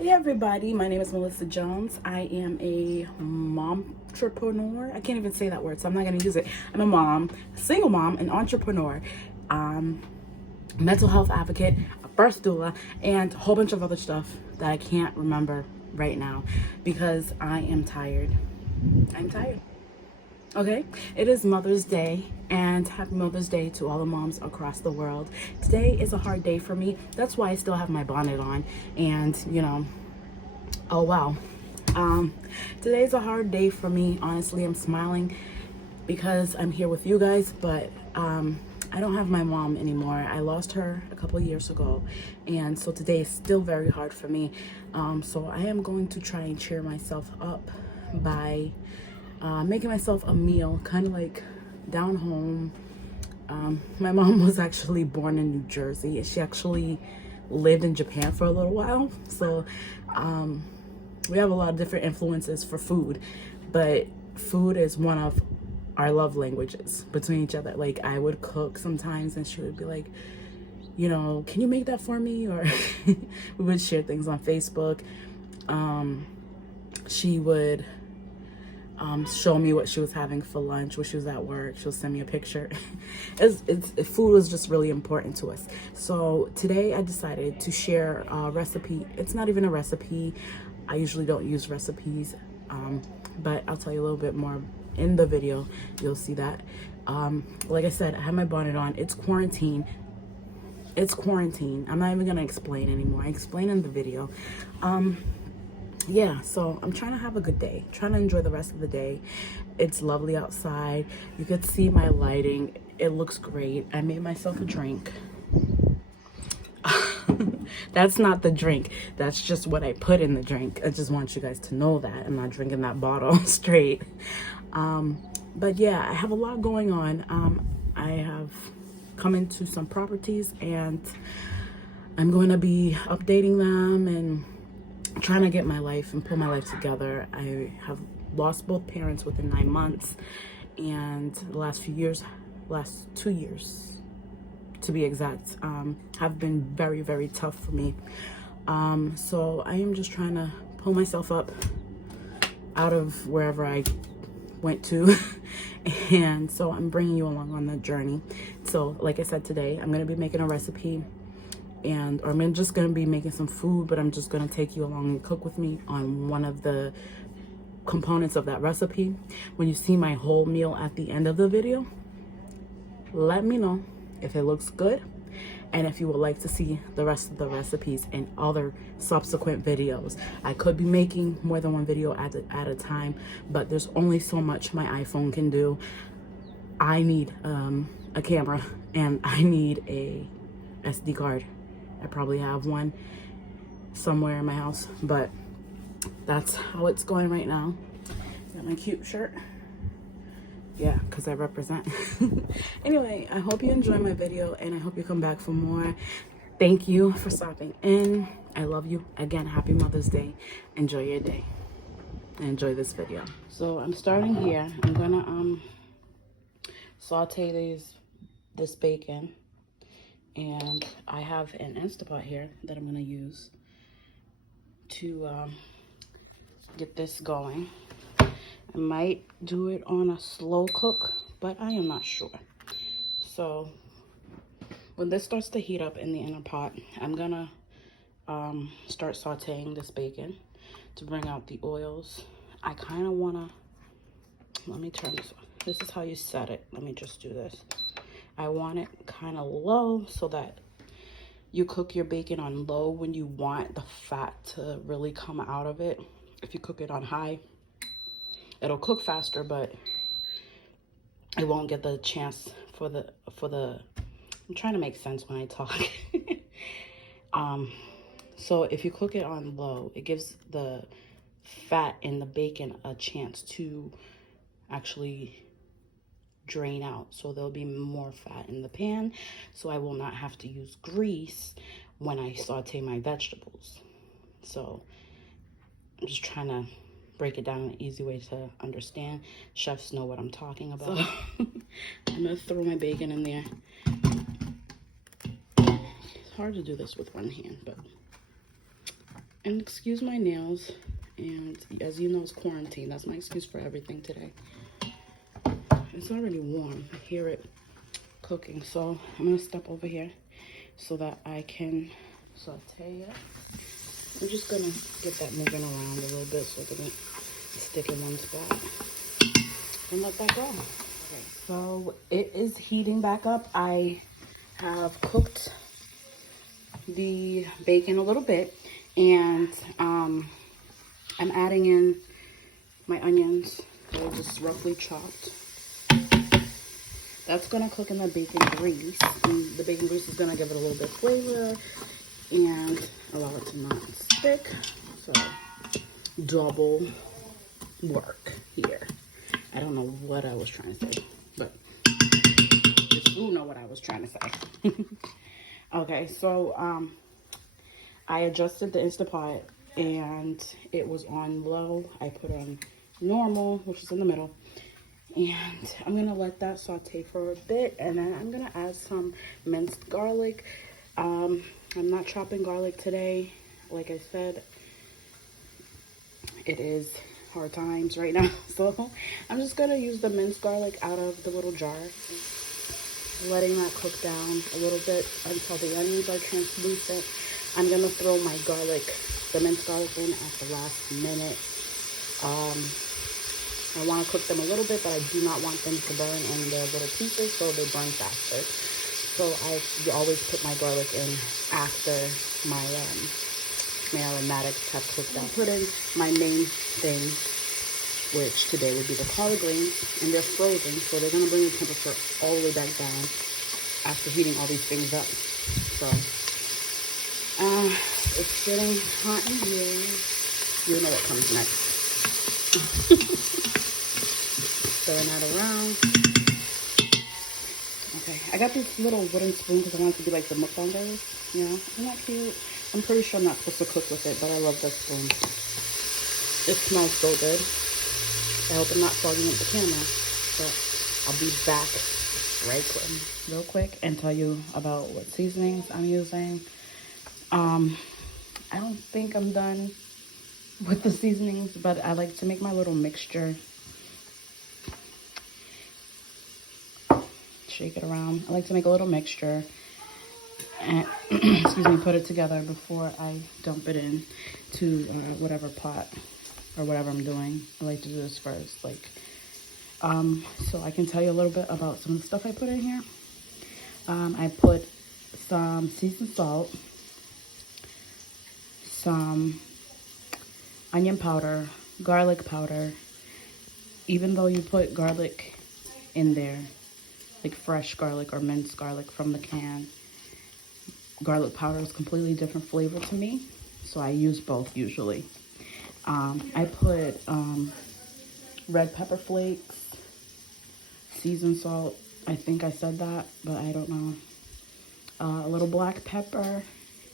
Hey everybody, my name is Melissa Jones. I am a momtrepreneur. I can't even say that word, so I'm not going to use it. I'm a mom, a single mom, an entrepreneur, mental health advocate, a birth doula, and a whole bunch of other stuff that I can't remember right now because I am tired. I'm tired. Okay, it is Mother's Day, and happy Mother's Day to all the moms across the world. Today is a hard day for me. That's why I still have my bonnet on, and oh wow. Today's a hard day for me. Honestly, I'm smiling because I'm here with you guys, but I don't have my mom anymore. I lost her a couple of years ago, and so today is still very hard for me. So I am going to try and cheer myself up by making myself a meal, kind of like down home. My mom was actually born in New Jersey. She actually lived in Japan for a little while. So we have a lot of different influences for food, but food is one of our love languages between each other. Like, I would cook sometimes and she would be like, can you make that for me? Or we would share things on Facebook. She would show me what she was having for lunch when she was at work. She'll send me a picture. Food was just really important to us. So today I decided to share a recipe. It's not even a recipe. I usually don't use recipes, but I'll tell you a little bit more in the video. You'll see that. Like I said, I have my bonnet on. It's quarantine. It's quarantine. I'm not even gonna explain anymore. I explain in the video. Yeah, so I'm trying to have a good day, trying to enjoy the rest of the day. It's lovely outside. You could see my lighting. It looks great. I made myself a drink. That's not the drink. That's just what I put in the drink. I just want you guys to know that I'm not drinking that bottle straight. But yeah, I have a lot going on. I have come into some properties and I'm going to be updating them and trying to get my life and pull my life together. I have lost both parents within 9 months, and the last 2 years to be exact, have been very, very tough for me. So I am just trying to pull myself up out of wherever I went to and so I'm bringing you along on that journey. So like I said, today I'm going to be making a recipe, or I'm just going to be making some food, but I'm just going to take you along and cook with me on one of the components of that recipe. When you see my whole meal at the end of the video, let me know if it looks good and if you would like to see the rest of the recipes in other subsequent videos. I could be making more than one video at a time, but there's only so much my iPhone can do. I need a camera and I need a SD card. I probably have one somewhere in my house, but that's how it's going right now. Got my cute shirt. Yeah, because I represent. Anyway, I hope you enjoy my video and I hope you come back for more. Thank you for stopping in. I love you. Again, happy Mother's Day. Enjoy your day. Enjoy this video. So I'm starting here. I'm gonna saute this bacon. And I have an Instapot here that I'm gonna use to get this going. I might do it on a slow cook, but I am not sure. So when this starts to heat up in the inner pot, I'm gonna start sauteing this bacon to bring out the oils. I kind of wanna, let me turn this on. This is how you set it. Let me just do this. I want it kind of low so that you cook your bacon on low when you want the fat to really come out of it. If you cook it on high, it'll cook faster, but it won't get the chance for the I'm trying to make sense when I talk. So if you cook it on low, it gives the fat in the bacon a chance to actually drain out, so there'll be more fat in the pan, so I will not have to use grease when I saute my vegetables. So I'm just trying to break it down in an easy way to understand. Chefs know what I'm talking about. So I'm gonna throw my bacon in there. It's hard to do this with one hand, but And excuse my nails. And as you know, it's quarantine. That's my excuse for everything today. It's already warm. I hear it cooking. So I'm gonna step over here so that I can saute it. I'm just gonna get that moving around a little bit so it doesn't stick in one spot. And let that go. Okay, so it is heating back up. I have cooked the bacon a little bit, and I'm adding in my onions. They're just roughly chopped. That's gonna cook in the bacon grease, and the bacon grease is gonna give it a little bit of flavor and allow it to not stick. So double work here. I don't know what I was trying to say, but you know what I was trying to say. Okay, so I adjusted the Instapot and it was on low. I put on normal, which is in the middle. And I'm gonna let that saute for a bit, and then I'm gonna add some minced garlic. I'm not chopping garlic today. Like I said, it is hard times right now, so I'm just gonna use the minced garlic out of the little jar, letting that cook down a little bit until the onions are translucent. I'm gonna throw my garlic, the minced garlic, in at the last minute. I want to cook them a little bit, but I do not want them to burn in their little pieces, so they burn faster. So I always put my garlic in after my aromatics have cooked out. Put in my main thing, which today would be the collard greens, and they're frozen, so they're going to bring the temperature all the way back down after heating all these things up. So it's getting hot in here. You know what comes next. Stirring that around. Okay, I got this little wooden spoon because I want it to be like the mukbangers. You know, isn't that cute? I'm pretty sure I'm not supposed to cook with it, but I love this spoon. It smells so good. I hope I'm not fogging up the camera, but I'll be back real quick and tell you about what seasonings I'm using. I don't think I'm done with the seasonings, but I like to make my little mixture. Shake it around. I like to make a little mixture and excuse me, put it together before I dump it in to whatever pot or whatever I'm doing. I like to do this first, like so I can tell you a little bit about some of the stuff I put in here. I put some seasoned salt, some onion powder, garlic powder. Even though you put garlic in there, like fresh garlic or minced garlic from the can, garlic powder is completely different flavor to me, so I use both usually. I put red pepper flakes, seasoned salt, I think I said that, but I don't know, a little black pepper,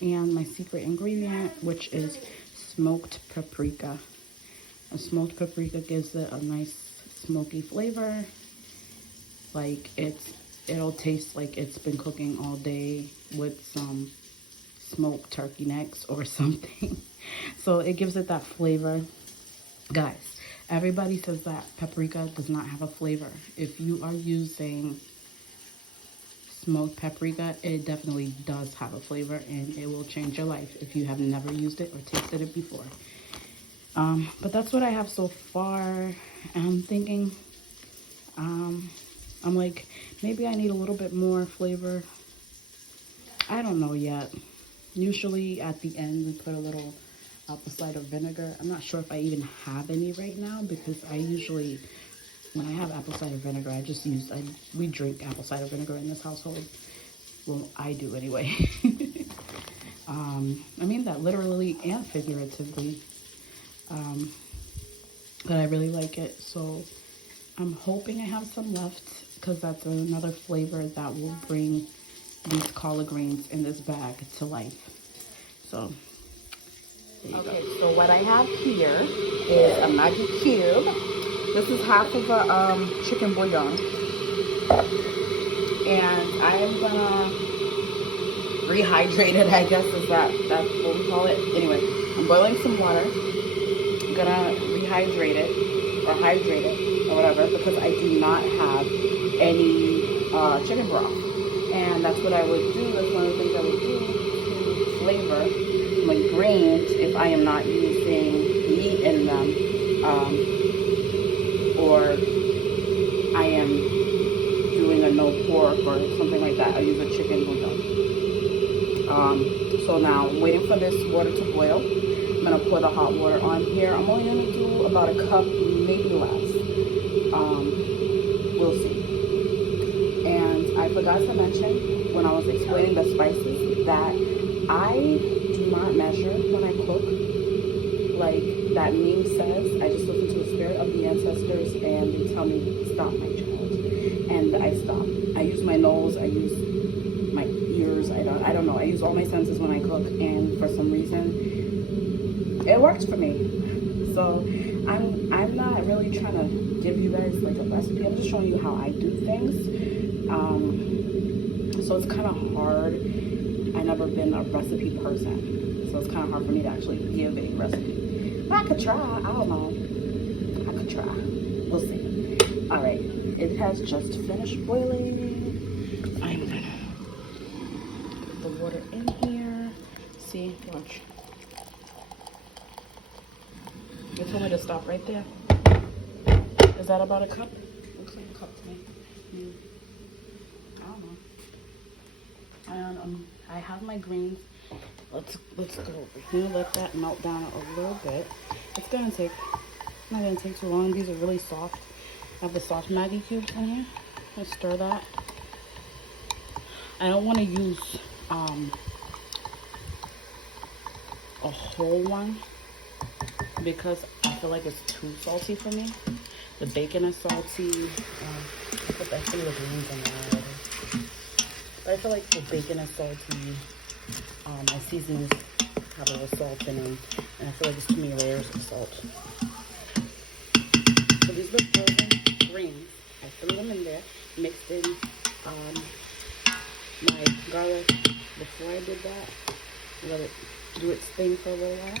and my secret ingredient, which is smoked paprika. A smoked paprika gives it a nice smoky flavor. Like it'll taste like it's been cooking all day with some smoked turkey necks or something. So it gives it that flavor. Guys, everybody says that paprika does not have a flavor. If you are using smoked paprika, it definitely does have a flavor, and it will change your life if you have never used it or tasted it before. But that's what I have so far. I'm thinking, I'm like, maybe I need a little bit more flavor. I don't know yet. Usually at the end, we put a little apple cider vinegar. I'm not sure if I even have any right now, because I usually, when I have apple cider vinegar, we drink apple cider vinegar in this household. Well, I do anyway. I mean that literally and figuratively. But I really like it, so I'm hoping I have some left, because that's another flavor that will bring these collard greens in this bag to life. So, okay, so what I have here is a Maggi cube. This is half of a chicken bouillon. And I am gonna rehydrated, I guess that's what we call it. Anyway, I'm boiling some water. I'm gonna rehydrate it or hydrate it or whatever because I do not have any chicken broth. And that's what I would do. That's one of the things I would do to flavor my greens if I am not using meat in them, or I am doing a no pork or something like that. I use a chicken bouillon. So now I'm waiting for this water to boil. I'm gonna pour the hot water on here. I'm only gonna do about a cup, maybe less. We'll see. And I forgot to mention when I was explaining the spices that I do not measure when I cook. Like that meme says, I just listen to the spirit of the ancestors and they tell me, stop, my child. And I stop. I use my nose, I use my ears, I don't know. I use all my senses when I cook, and for some reason it works for me. So I'm not really trying to give you guys like a recipe. I'm just showing you how I do things. So it's kind of hard. I've never been a recipe person, so it's kind of hard for me to actually give a recipe. But I could try. I don't know. I could try. We'll see. All right. It has just finished boiling. I'm gonna put the water in here. See, watch. They told me to stop right there. Is that about a cup? Looks like a cup to me. I don't know. I have my greens. Let's go over here. Let that melt down a little bit. It's not gonna take too long. These are really soft. I have the soft Maggi cubes in here. Let's stir that. I don't want to use a whole one because I feel like it's too salty for me. The bacon is salty. I put the greens in there already. But I feel like the bacon is salty. My seasonings have a little salt in them, and I feel like it's too many layers of salt. So these are frozen greens. I threw them in there, mixed in my garlic before I did that. Let it do its thing for a little while.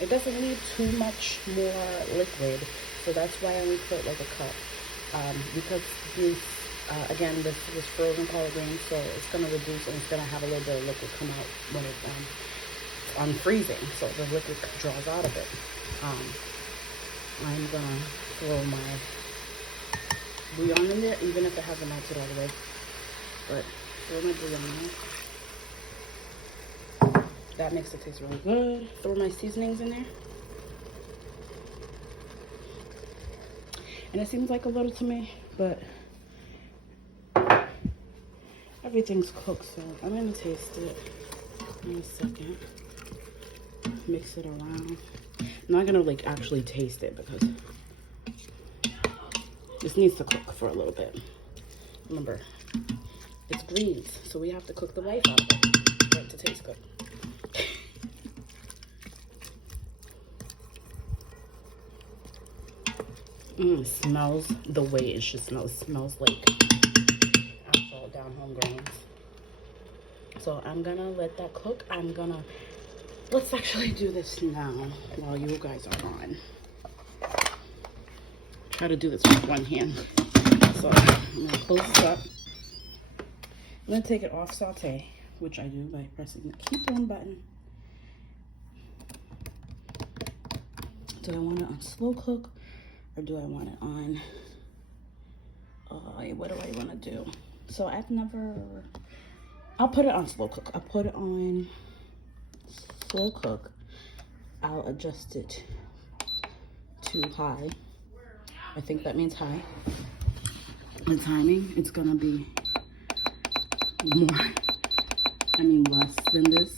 It doesn't need too much more liquid, so that's why I only put like a cup. Because these, again, this was frozen collard greens, so it's going to reduce and it's going to have a little bit of liquid come out when it's on freezing, so the liquid draws out of it. I'm going to throw my bouillon in there, even if it hasn't melted all the way. But throw my bouillon in there. That makes it taste really good. Throw my seasonings in there. And it seems like a little to me, but everything's cooked, so I'm gonna taste it in a second. Mix it around. I'm not gonna like actually taste it because this needs to cook for a little bit. Remember, it's greens, so we have to cook the life out of it for it to taste good. It smells the way it should smell. It smells like actual down-home grains. So I'm gonna let that cook. Let's actually do this now while you guys are on. Try to do this with one hand. So I'm gonna close this up. I'm gonna take it off saute, which I do by pressing the keep on button. Do I want it on slow cook? Or do I want it on, what do I want to do? So I'll put it on slow cook. I'll put it on slow cook. I'll adjust it to high. I think that means high. The timing, it's going to be less than this.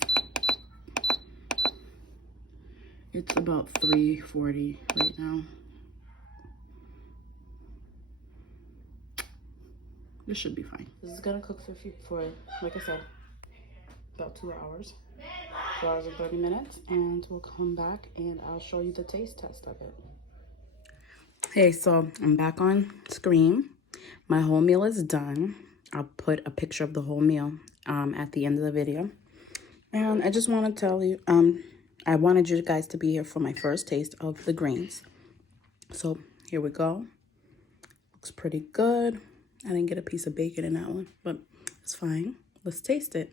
It's about 340 right now. This should be fine. This is gonna cook for like I said, about 2 hours. 2 hours and 30 minutes, and we'll come back and I'll show you the taste test of it. Hey, so I'm back on screen. My whole meal is done. I'll put a picture of the whole meal at the end of the video. And I just want to tell you, I wanted you guys to be here for my first taste of the greens. So here we go. Looks pretty good. I didn't get a piece of bacon in that one, but it's fine. Let's taste it.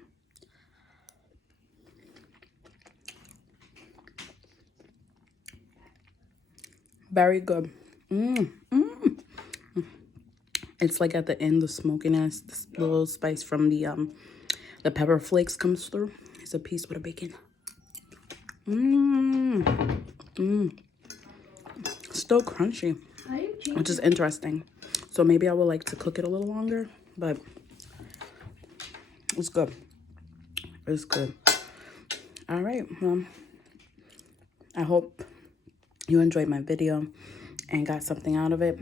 Very good. It's like at the end, the smokiness, this little spice from the pepper flakes comes through. It's a piece with a bacon. Still crunchy, which is interesting. So maybe I would like to cook it a little longer, but it's good. It's good. All right. Well, I hope you enjoyed my video and got something out of it.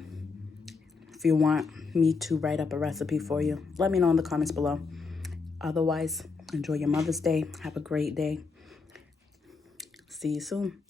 If you want me to write up a recipe for you, let me know in the comments below. Otherwise, enjoy your Mother's Day. Have a great day. See you soon.